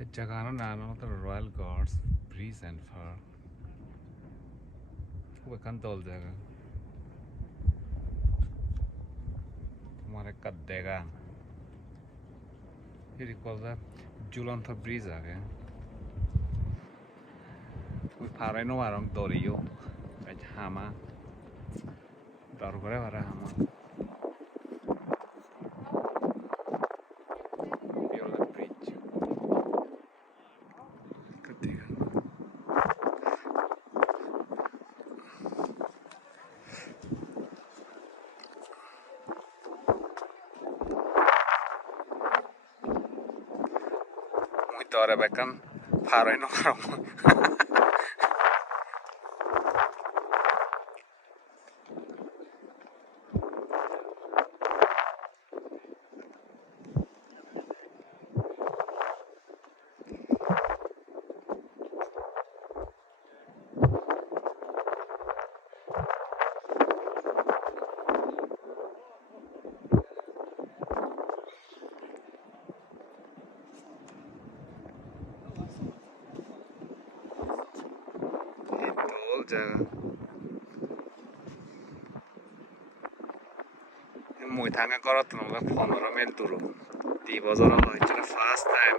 এই জায়গার নাম হলো রয়্যাল গর্জ ব্রিজ অ্যান্ড ফার খুব একান্তল জায়গা তোমার একটা দেখা এটি কলজা ঝুলন্ত ব্রিজ আগে ওই ফারাইনো আরং দরিও হামা দর করে পারে হামা ব্রিজ মুই তো আরে বেকান ফারাইনো আরং দল জায়গা মুই থাকা করত 15 মিনিট দূর 2 বছর হয়েছিল ফার্স্ট টাইম